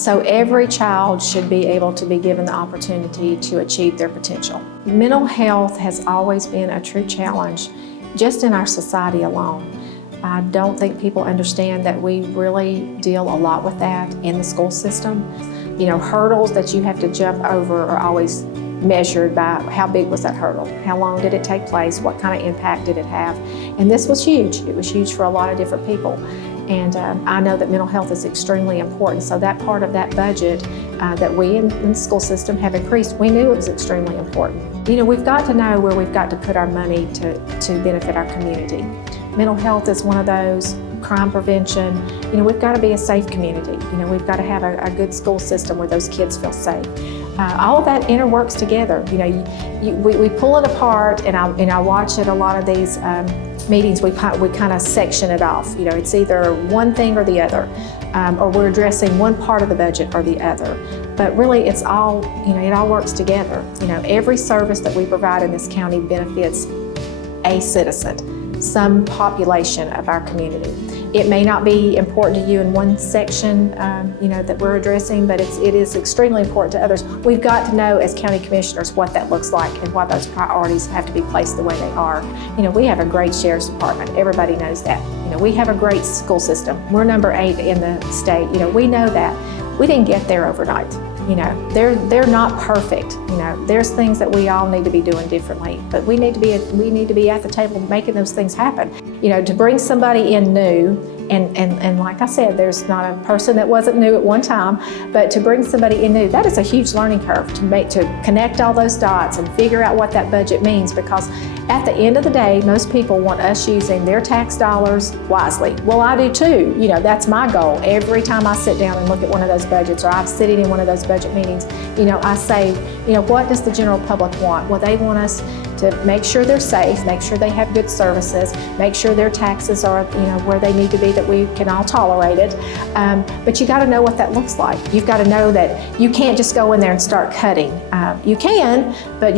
So every child should be able to be given the opportunity to achieve their potential. Mental health has always been a true challenge just in our society alone. I don't think people understand that we really deal a lot with that in the school system. You know, hurdles that you have to jump over are always measured by how big was that hurdle, how long did it take place, what kind of impact did it have. And this was huge. It was huge for a lot of different people. And I know that mental health is extremely important. So that part of that budget that we in the school system have increased, we knew it was extremely important. You know, we've got to know where we've got to put our money to benefit our community. Mental health is one of those, crime prevention. You know, we've got to be a safe community. You know, we've got to have a good school system where those kids feel safe. All of that interworks together. You know, we pull it apart, and I watch at a lot of these meetings, we kind of section it off. You know, it's either one thing or the other, or we're addressing one part of the budget or the other. But really, it's all, you know, it all works together. You know, every service that we provide in this county benefits a citizen, some population of our community. It may not be important to you in one section, you know, that we're addressing, but it is extremely important to others. We've got to know as county commissioners what that looks like and why those priorities have to be placed the way they are. You know, we have a great sheriff's department. Everybody knows that. You know, we have a great school system. We're number 8 in the state. You know, we know that. We didn't get there overnight. You know, they're not perfect. You know, there's things that we all need to be doing differently, but we need to be at the table making those things happen. You know, to bring somebody in new, and like I said, there's not a person that wasn't new at one time, but to bring somebody in new, that is a huge learning curve to connect all those dots and figure out what that budget means, because at the end of the day, most people want us using their tax dollars wisely. Well, I do too. You know, that's my goal. Every time I sit down and look at one of those budgets, or I'm sitting in one of those budget meetings, you know, I say, you know, what does the general public want? Well, they want us to make sure they're safe, make sure they have good services, make sure their taxes are, you know, where they need to be, that we can all tolerate it. But you got to know what that looks like. You've got to know that you can't just go in there and start cutting. You can, but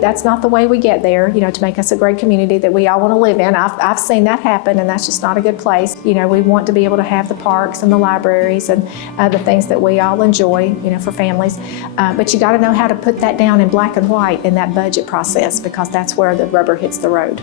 that's not the way we get there, you know, to make us a great community that we all want to live in. I've seen that happen, and that's just not a good place. You know, we want to be able to have the parks and the libraries and the things that we all enjoy, you know, for families. But you got to know how to put that down in black and white in that budget process, because that's where the rubber hits the road.